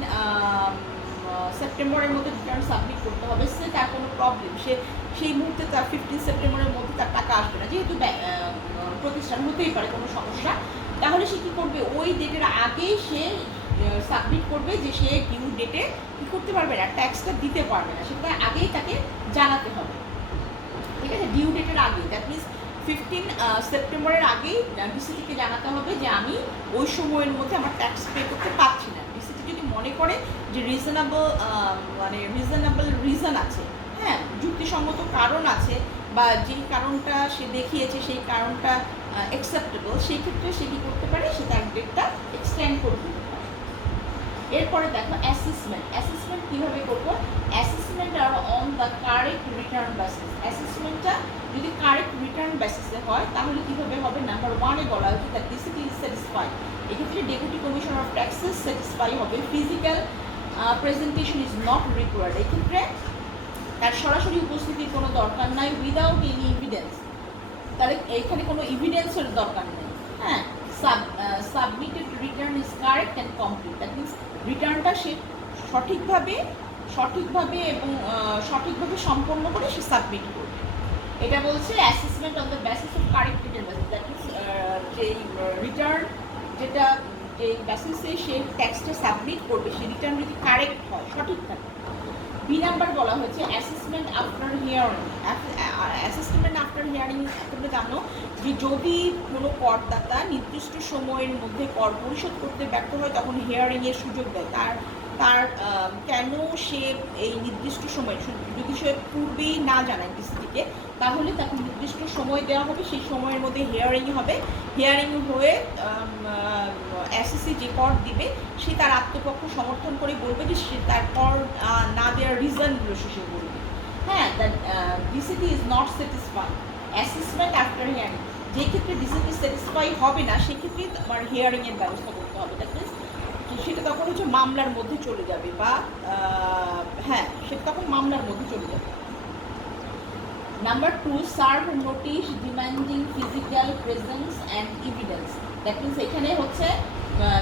সেপ্টেম্বরের মধ্যে রিটার্ন সাবমিট করতে হবে, সে তার কোনো প্রবলেম, সে সেই মুহূর্তে তার 15 সেপ্টেম্বরের মধ্যে তার টাকা আসবে না, যেহেতু প্রতিষ্ঠান হতেই পারে কোনো সমস্যা, তাহলে সে কী করবে? ওই ডেটের আগেই সে সাবমিট করবে যে সে ডিউ ডেটে কী করতে পারবে না, ট্যাক্সটা দিতে পারবে না, সেটা আগেই তাকে জানাতে হবে। ঠিক আছে, ডিউ ডেটের আগেই, দ্যাট মিনস 15 সেপ্টেম্বরের আগেই ডিসিটিকে জানাতে হবে যে আমি ওই সময়ের মধ্যে আমার ট্যাক্স পে করতে পারছি না। ডিসিটি যদি মনে করে যে রিজনেবল রিজন আছে, হ্যাঁ, যুক্তিসঙ্গত কারণ আছে, বা যেই কারণটা সে দেখিয়েছে সেই কারণটা অ্যাকসেপ্টেবল, সেই ক্ষেত্রে সে কী করতে পারে? সে তার ডেটটা এক্সটেন্ড করে দিতে পারে। এরপরে দেখো অ্যাসেসমেন্ট কীভাবে করবো? Assessment are on the correct return basis, অ্যাসেসমেন্টটা যদি কারেক্ট রিটার্ন বেসিসে হয় তাহলে কীভাবে হবে? নাম্বার 1-এ বলা হচ্ছে দ্যাট ডিসিটি ইজ স্যাটিসফাইড, এক্ষেত্রে deputy commissioner of taxes satisfy হবে। Physical presentation is not required, এক্ষেত্রে তার সরাসরি উপস্থিতির কোনো দরকার নাই। উইদাউট এনি এভিডেন্স, তাহলে এখানে কোনো এভিডেন্সের দরকার নেই। হ্যাঁ, submitted return is correct and complete, that means রিটার্নটা সে সঠিকভাবে এবং সঠিকভাবে সম্পন্ন করে সে সাবমিট করবে। এটা বলছে assessment on the basis of correct return basis, that means যেই রিটার্ন যেটা যেই বেসিসে সে ট্যাক্সটা সাবমিট করবে সেই রিটার্ন যদি কারেক্ট হয়, সঠিক থাকে। বি নাম্বার বলা হয়েছে assessment after hearing. Assessment after hearing তোমরা জানো যে যদি কোনো করদাতা নির্দিষ্ট সময়ের মধ্যে কর পরিশোধ করতে ব্যর্থ হয় তখন হিয়ারিংয়ের সুযোগ দেয়। তার কেন সে এই নির্দিষ্ট সময়, যদি সে পূর্বেই না জানায় ডিসিটিকে, তাহলে তাকে নির্দিষ্ট সময় দেওয়া হবে, সেই সময়ের মধ্যে হিয়ারিং হবে। হিয়ারিং হয়ে এসএসসি যে কর দিবে সে তার আত্মপক্ষ সমর্থন করে বলবে যে সে তার কর না দেওয়ার রিজনগুলো সে বলবে। হ্যাঁ, that DCT is not satisfied, assessment after hearing, যে ক্ষেত্রে ডিসিটি স্যাটিসফাই হবে না সেক্ষেত্রে আমার হিয়ারিংয়ের ব্যবস্থা করতে হবে। দ্যাট মিনস সেটা তখন হচ্ছে মামলার মধ্যে চলে যাবে, বা হ্যাঁ, সেটা তখন মামলার মধ্যে চলে যাবে। Number 2, serve notice demanding physical presence and evidence, that means এখানে হচ্ছে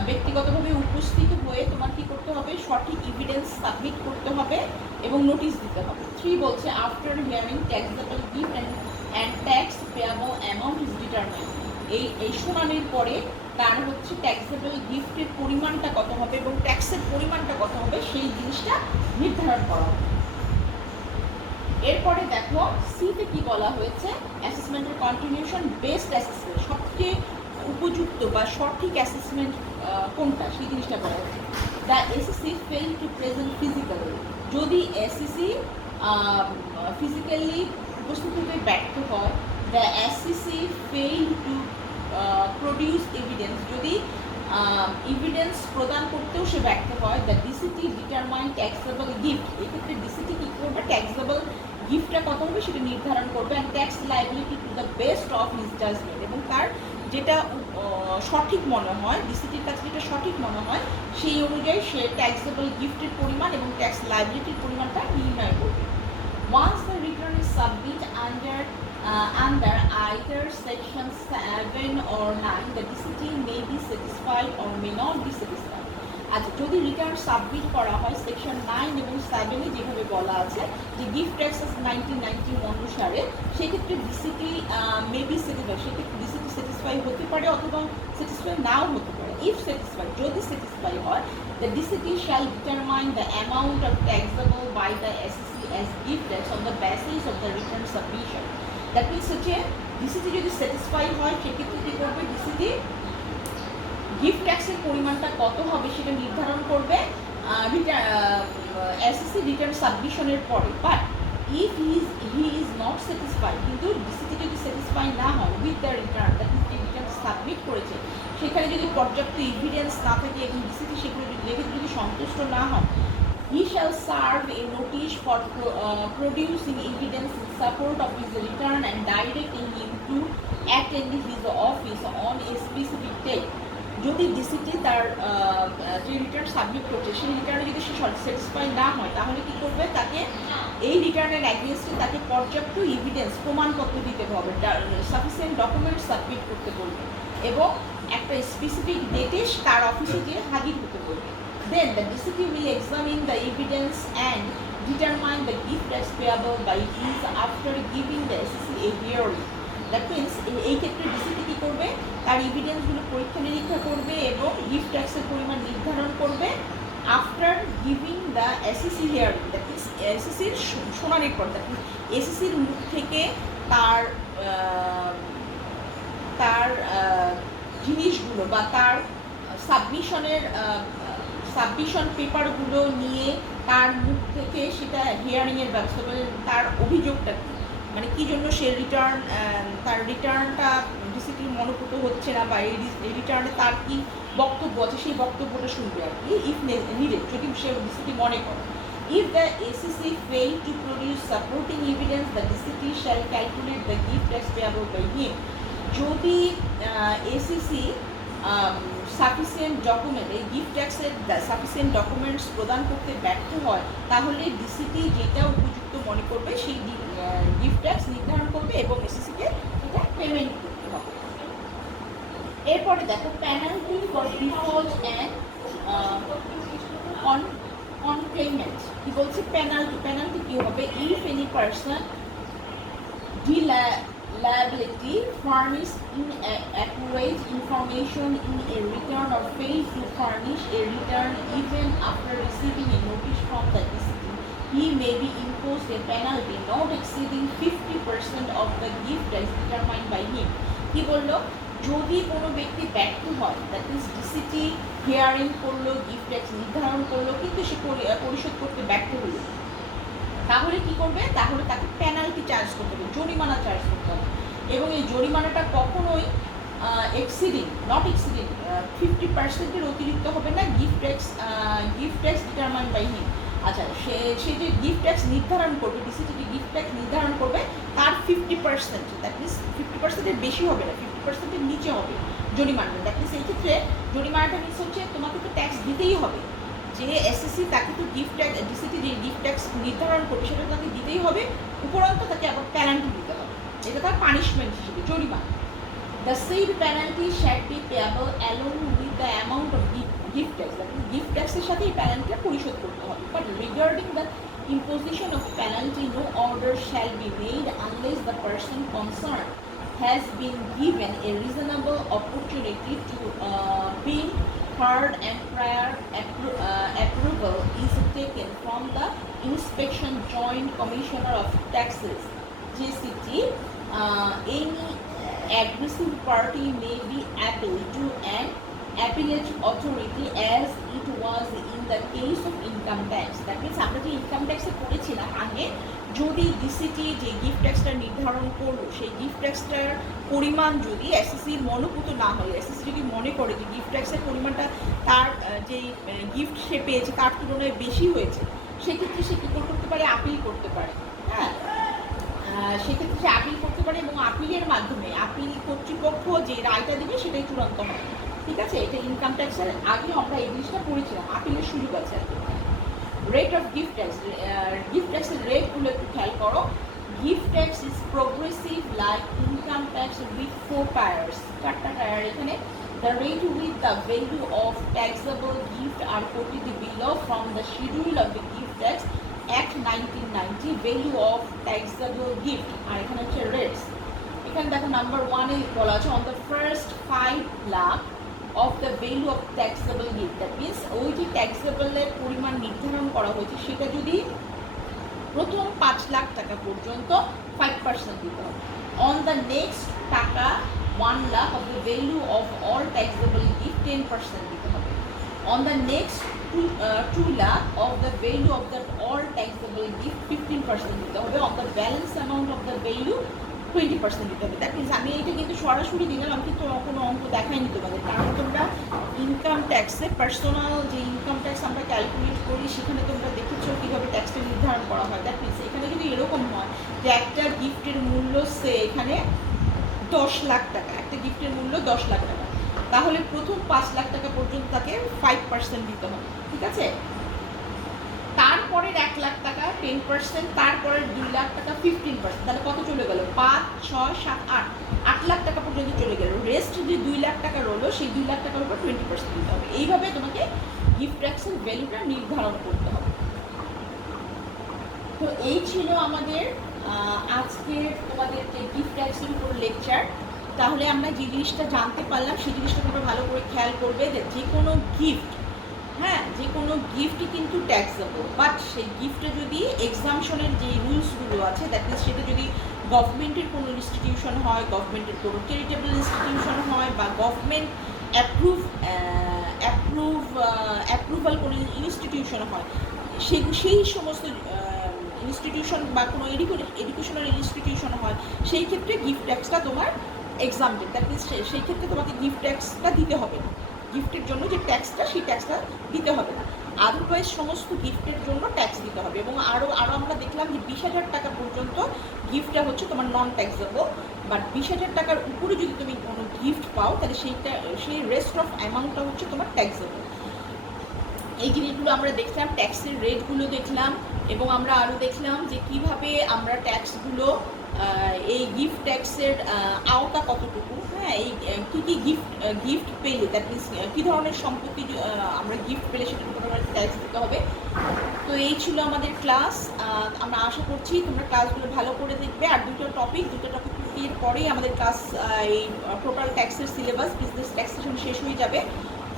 ব্যক্তিগতভাবে উপস্থিত হয়ে তোমার কী করতে হবে? সঠিক এভিডেন্স সাবমিট করতে হবে এবং নোটিশ দিতে হবে। 3 বলছে after hearing taxable gift and tax payable amount is determined, এই শুনানির পরে তার হচ্ছে ট্যাক্সেবল গিফটের পরিমাণটা কত হবে এবং ট্যাক্সের পরিমাণটা কত হবে সেই জিনিসটা নির্ধারণ করা হবে। এরপরে দেখো সিতে কি বলা হয়েছে? অ্যাসেসমেন্টের কন্টিনিউশন, বেস্ট অ্যাসেসমেন্ট, সবচেয়ে উপযুক্ত বা সঠিক অ্যাসেসমেন্ট কোনটা সেই জিনিসটা বলা হয়েছে। The SSC fail to present physically, যদি এসএসসি ফিজিক্যালি উপস্থিত হতে ব্যর্থ হয়, the SSC fail to produce evidence, যদি এভিডেন্স প্রদান করতেও সে ব্যর্থ হয়, দ্য ডিসিটি ডিটারমাইন ট্যাক্সেবল গিফট, এক্ষেত্রে ডিসিটি কী করবে? ট্যাক্সেবল গিফটটা কত হবে সেটা নির্ধারণ করবে, and tax liability to the best of his judgement, এবং তার যেটা সঠিক মনে হয়, ডিসিটির কাছে যেটা সঠিক মনে হয় সেই অনুযায়ী সে ট্যাক্সেবল গিফটের পরিমাণ এবং ট্যাক্স লাইবিলিটির পরিমাণটা নির্ণয় করবে। Once the return is submit under either section 7 or 9, the DCT may be satisfied or may not be satisfied. আচ্ছা, যদি রিটার্ন সাবমিট করা হয় সেকশন 9 এবং 7-এ যেভাবে বলা আছে যে গিফট ট্যাক্সেস 1991 অনুসারে, সেক্ষেত্রে ডিসিটি মে বি স্যাটিসফাইড, সেক্ষেত্রে ডিসিটি স্যাটিসফাই হতে পারে অথবা স্যাটিসফাই নাও হতে পারে। ইফ স্যাটিসফাই, যদি স্যাটিসফাই হয়, the DCT shall determine the amount of taxable by the SEC as gift tax on the basis of the return submission. That means হচ্ছে ডিসিটি যদি স্যাটিসফাই হয় সেক্ষেত্রে কী করবে, ডিসিটি গিফট ট্যাক্সের পরিমাণটা কত হবে সেটা নির্ধারণ করবে এসএসসি রিটার্ন সাবমিশনের পরে। But if he is not satisfied, কিন্তু ডিসিটি যদি স্যাটিসফাই না হয় with the return, that means যে রিটার্ন সাবমিট করেছে সেখানে যদি পর্যাপ্ত এভিডেন্স না থাকে এবং ডিসিটি সেগুলো দেখে যদি সন্তুষ্ট না হয়, he shall serve a notice for producing evidence in support of his return and directing him to attend his office on a specific date. যদি ডিসিটি তার যে রিটার্ন সাবমিট করছে সেই রিটার্নে যদি সে স্যাটিসফাই না হয় তাহলে কী করবে, তাকে এই রিটার্নের অ্যাগেনস্টে তাকে পর্যাপ্ত এভিডেন্স প্রমাণপত্র দিতে হবে, সাফিসিয়েন্ট ডকুমেন্ট সাবমিট করতে বলবে এবং একটা স্পেসিফিক ডেটে তার অফিসে গিয়ে হাজির হতে বলবে। Then the DCT will examine the evidence and determine the gift tax payable by his after giving the SSC a hearing. That means এই ক্ষেত্রে ডিসিটি কী করবে, তার এভিডেন্সগুলো পরীক্ষা নিরীক্ষা করবে এবং গিফট ট্যাক্সের পরিমাণ নির্ধারণ করবে after giving the SSC hearing. That means এসএসসির শুনানির পর, দ্যাট মিনস এসএসসির মুখ থেকে তার তার জিনিসগুলো বা তার সাবমিশন পেপারগুলো নিয়ে তার মুখ থেকে সেটা হিয়ারিংয়ের ব্যবস্থা করে, তার অভিযোগটা কী, মানে কী জন্য সে তার রিটার্নটা ডিসিটির মনোভূত হচ্ছে না বা এই রিটার্নে তার কী বক্তব্য আছে সেই বক্তব্যটা শুনবে আর কি, ইফ নিডেড, যদি সে ডিসিটি মনে করে। If the ACC fail to produce supporting evidence, the DCT shall calculate the gift tax payable by him. যদি এসিসি সাফিসিয়েন্ট ডকুমেন্ট, এই গিফট ট্যাক্সের সাফিসিয়েন্ট ডকুমেন্টস প্রদান করতে ব্যর্থ হয় তাহলে ডিসিটি যেটা উপযুক্ত মনে করবে সেই গিফট ট্যাক্স নির্ধারণ করবে এবং এসিসিকে এটা পেমেন্ট করতে হবে। এরপরে দেখো penalty for default and on payment. কি বলছে, পেনাল্টি কী হবে, if any person liability furnish inaccurate information in a return or fail to furnish a return even after receiving a notice from the DCT, he may be imposed a penalty not exceeding 50% of the gift tax determined by him. কি বললো, যদি কোনো ব্যক্তি ব্যর্থ হয়, that means ডিসিটি hearing করলো, gift tax নির্ধারণ করলো কিন্তু সে পরিশোধ করতে ব্যর্থ হলো, তাহলে কি করবে, তাহলে তাকে পেনাল্টি চার্জ করতে হবে, জরিমানা চার্জ করতে হবে এবং এই জরিমানাটা কখনোই নট এক্সিডিং 50%-এর অতিরিক্ত হবে না। Gift tax determined by him. আচ্ছা, সে যে গিফট ট্যাক্স নির্ধারণ করবে, ডিসিটি যে গিফট ট্যাক্স নির্ধারণ করবে তার 50%, দ্যাট মিনস 50%-এর বেশি হবে না, 50%-এর নিচে হবে জরিমানা। দ্যাট মিনস এই ক্ষেত্রে জরিমানাটা মিনস হচ্ছে তোমাকে তো ট্যাক্স দিতেই হবে, যে এসএসসি তাকে তো গিফট ট্যাক্স, ডিসিটি যে গিফট ট্যাক্স নির্ধারণ করবে সেটা তাকে দিতেই হবে, উপরন্ত তাকে আবার পেনাল্টি দিতে হবে, এটা তার পানিশমেন্ট হিসেবে জরিমানা। The same penalty shall be payable along with the amount of gift tax, gift ট্যাক্সের সাথে এই পেনাল্টিটা পরিশোধ করতে হবে। But regarding the imposition of penalty, no order shall be made unless the person concerned has been given a reasonable opportunity to being heard and prior approval is taken from the Inspection Joint Commissioner of Taxes (JCT). Any aggressive party may be appealed to an appellate authority as it was in the case of income tax. That means আমরা যে income ট্যাক্সে পড়েছিলাম আগে, যদি ডিসিটি যে gift ট্যাক্সটা নির্ধারণ করলো সেই গিফট ট্যাক্সটার পরিমাণ যদি এসএসসির মনোভূত না হয়, এসএসসি যদি মনে করে যে গিফট ট্যাক্সের পরিমাণটা তার যে গিফট সে পেয়েছে তার তুলনায় বেশি হয়েছে, সেক্ষেত্রে সে কী করতে পারে, আপিল করতে পারে। হ্যাঁ, সেক্ষেত্রে সে আপিল করতে পারে এবং আপিলের মাধ্যমে আপিল কর্তৃপক্ষ যে রায়টা দেবে সেটাই চূড়ান্ত হয়। ঠিক আছে, এটা ইনকাম ট্যাক্সের আগে আমরা এই জিনিসটা পড়েছিলাম, আপিলের সুযোগ আছে আর কি। রেট অফ গিফট ট্যাক্সের রেটগুলো একটু খেয়াল করো। Gift tax is progressive like income tax with 4 tyres, 4টা টায়ার এখানে। The rate with the value of taxable gift are quoted below from the schedule of the gift tax Act 1990, value of taxable gift, আর এখানে হচ্ছে rates. এখানে দেখো number 1 এ বলা আছে on the first 5 lakh of the value of taxable gift, that means ওই যে ট্যাক্সেবলের পরিমাণ নির্ধারণ করা হয়েছে সেটা যদি প্রথম 5 লাখ টাকা পর্যন্ত 5% দিতে হবে। অন দ্য নেক্সট টাকা 1 lakh of the value of all taxable gift 10% দিতে হবে। On the next 2 lakh of the value of that all taxable gift 15% দিতে হবে। On the balance amount of the value 20% দিতে হবে। দ্যাট মিনস আমি এটা কিন্তু সরাসরি দিলাম, আমি কিন্তু কোনো অঙ্ক দেখাইনি তোমাদের, কারণ তোমরা ইনকাম ট্যাক্সে পার্সোনাল যে ইনকাম ট্যাক্স আমরা ক্যালকুলেট করি সেখানে তোমরা দেখেছো কীভাবে ট্যাক্সটা নির্ধারণ করা হয়। দ্যাট মিনস এখানে যদি এরকম হয় যে একটা গিফটের মূল্য সে এখানে 10 লাখ টাকা, একটা গিফটের মূল্য 10 লাখ টাকা, তাহলে প্রথম 5 লাখ টাকা পর্যন্ত তাকে 5% দিতে হবে, ঠিক আছে। তারপরের 1 লাখ টাকা 10%, তারপরের 2 লাখ টাকা 15%, তাহলে কত চলে গেল? 5, 6, 7, 8 লাখ টাকা পর্যন্ত চলে গেল। রেস্ট যে 2 লাখ টাকা রইলো সেই 2 লাখ টাকার উপর 20% দিতে হবে। এইভাবে তোমাকে গিফট ট্যাক্সের ভ্যালুটা নির্ধারণ করতে হবে। তো এই ছিল আমাদের আজকের তোমাদের যে গিফট ট্যাক্সের উপর লেকচার। তাহলে আমরা যে জিনিসটা জানতে পারলাম সেই জিনিসটা তোমরা ভালো করে খেয়াল করবে যে কোনো গিফট, হ্যাঁ, যে কোনো গিফটই কিন্তু ট্যাক্সেবল, বাট সেই গিফটে যদি এক্সামশনের যে রুলসগুলো আছে, দ্যাট মিনস সেটা যদি গভর্নমেন্টের কোনো ইনস্টিটিউশন হয়, গভর্নমেন্টের কোনো চ্যারিটেবল ইনস্টিটিউশন হয়, বা গভর্নমেন্ট অ্যাপ্রুভাল কোনো ইনস্টিটিউশন হয়, সেই সমস্ত ইনস্টিটিউশন বা কোনো এডুকেশনাল ইনস্টিটিউশন হয়, সেই ক্ষেত্রে গিফট ট্যাক্সটা তোমার এক্সামটেড। দ্যাট মিনস সেই ক্ষেত্রে তোমাকে গিফট ট্যাক্সটা দিতে হবে না, গিফটের জন্য যে ট্যাক্সটা সেই ট্যাক্সটা দিতে হবে না। আদারওয়াইজ সমস্ত গিফটের জন্য ট্যাক্স দিতে হবে। এবং আরও আমরা দেখলাম যে 20,000 টাকা পর্যন্ত গিফটটা হচ্ছে তোমার নন ট্যাক্সেবল, বাট 20,000 টাকার উপরে যদি তুমি কোনো গিফট পাও তাহলে সেই রেস্ট অফ অ্যামাউন্টটা হচ্ছে তোমার ট্যাক্সেবল। এই জিনিসগুলো আমরা দেখলাম, ট্যাক্সের রেটগুলো দেখলাম, এবং আমরা আরও দেখলাম যে কিভাবে আমরা ট্যাক্সগুলো এই গিফট ট্যাক্সের আওতা কতটুকু, হ্যাঁ, এই কী কী গিফট পেলে, দ্যাট মিনস কী ধরনের সম্পত্তি আমরা গিফট পেলে সেটার উপর আমাদের ট্যাক্স দিতে হবে। তো এই ছিল আমাদের ক্লাস। আমরা আশা করছি তোমরা ক্লাসগুলো ভালো করে দেখবে। আর দুটো টপিকের পরেই আমাদের ক্লাস এই টোটাল ট্যাক্সের সিলেবাস, বিজনেস ট্যাক্সেশন শেষ হয়ে যাবে।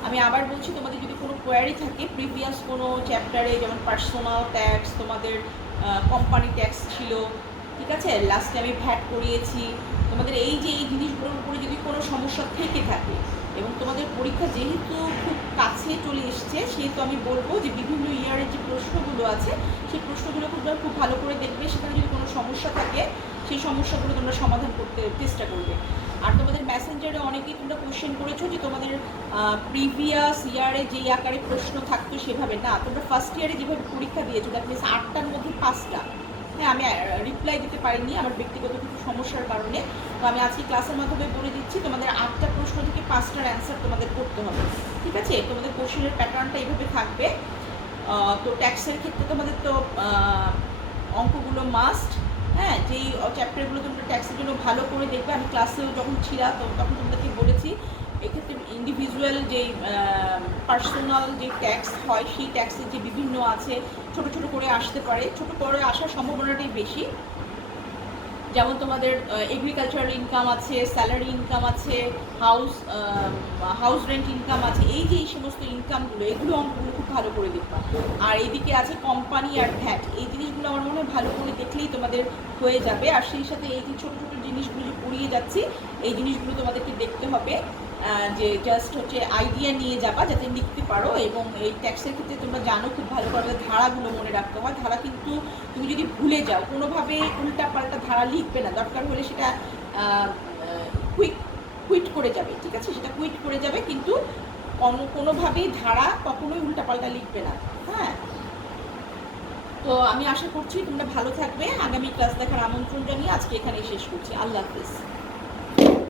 আমি আবার বলছি, তোমাদের যদি কোনো কোয়ারি থাকে প্রিভিয়াস কোনো চ্যাপ্টারে, যেমন পার্সোনাল ট্যাক্স, তোমাদের কোম্পানি ট্যাক্স ছিল, ঠিক আছে, লাস্টে আমি ভ্যাট করিয়েছি, তোমাদের এই জিনিসগুলোর উপরে যদি কোনো সমস্যা থেকে থাকে, এবং তোমাদের পরীক্ষা যেহেতু খুব কাছে চলে এসছে, সেহেতু আমি বলবো যে বিভিন্ন ইয়ারের যে প্রশ্নগুলো আছে সেই প্রশ্নগুলো খুব ভালো করে দেখবে। সেখানে যদি কোনো সমস্যা থাকে সেই সমস্যাগুলো তোমরা সমাধান করতে চেষ্টা করবে। আর তোমাদের মেসেঞ্জারে অনেকেই তোমরা কোশ্চেন করেছো যে তোমাদের প্রিভিয়াস ইয়ারে যেই আকারে প্রশ্ন থাকতো সেভাবে না, তোমরা ফার্স্ট ইয়ারে যেভাবে পরীক্ষা দিয়েছো, দ্যাট মিনস 8টার মধ্যে 5টা, হ্যাঁ, আমি রিপ্লাই দিতে পারিনি আমার ব্যক্তিগত কিছু সমস্যার কারণে। তো আমি আজকে ক্লাসের মাধ্যমে বলে দিচ্ছি, তোমাদের 8টা প্রশ্ন থেকে 5টার অ্যান্সার তোমাদের করতে হবে, ঠিক আছে। তোমাদের কোশ্চেনের প্যাটার্নটা এইভাবে থাকবে। তো ট্যাক্সের ক্ষেত্রে তোমাদের তো অঙ্কগুলো মাস্ট, হ্যাঁ, যেই চ্যাপ্টারগুলো তোমরা ট্যাক্সের জন্য ভালো করে দেখবে। আমি ক্লাসেও যখন ছিলাম তখন তোমাদেরকে বলেছি, এক্ষেত্রে ইন্ডিভিজুয়াল যেই পার্সোনাল যে ট্যাক্স হয় সেই ট্যাক্সের যে বিভিন্ন আছে, ছোট ছোট করে আসতে পারে, ছোট করে আসার সম্ভাবনাটাই বেশি। যেমন তোমাদের এগ্রিকালচারাল ইনকাম আছে, স্যালারি ইনকাম আছে, হাউস রেন্ট ইনকাম আছে, এই সমস্ত ইনকামগুলো, এগুলো অঙ্কগুলো খুব ভালো করে দেখবা। আর এইদিকে আছে কোম্পানি আর ভ্যাট, এই জিনিসগুলো আমার মনে হয় ভালো করে দেখলেই তোমাদের হয়ে যাবে। আর সেই সাথে এই যে ছোটো ছোটো জিনিসগুলো যে পড়িয়ে যাচ্ছি, এই জিনিসগুলো তোমাদেরকে দেখতে হবে, যে জাস্ট হচ্ছে আইডিয়া নিয়ে যাবা যাতে লিখতে পারো। এবং এই ট্যাক্সের ক্ষেত্রে তোমরা জানো খুব ভালোভাবে ধারাগুলো মনে রাখতে হয়। ধারা কিন্তু তুমি যদি ভুলে যাও, কোনোভাবে উল্টাপাল্টা ধারা লিখবে না, দরকার হলে সেটা কুইট করে যাবে, ঠিক আছে, সেটা কুইট করে যাবে, কিন্তু কোনোভাবেই ধারা কখনোই উল্টাপাল্টা লিখবে না, হ্যাঁ। তো আমি আশা করছি তোমরা ভালো থাকবে। আগামী ক্লাস দেখার আমন্ত্রণ জানিয়ে আজকে এখানেই শেষ করছি। আল্লাহ হাফিজ।